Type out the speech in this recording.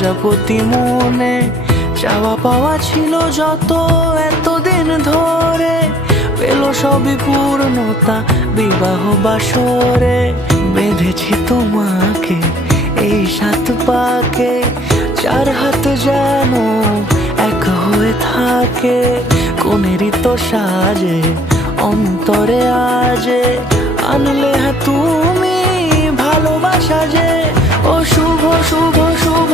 প্রজাপতি মনে চাওয়া পাওয়া ছিল যত এতদিন ধরে, পেল সবই পূর্ণতা বিবাহ বাসরে। বেঁধেছি তোমাকে এই 7 পাকে, 4 হাত যেন এক হয়ে থাকে। কোনেরই তো সাজে অন্তরে আজে আনলে হ্যাঁ তুমি ভালোবাসা যে। ও শুভ শুভ শুভ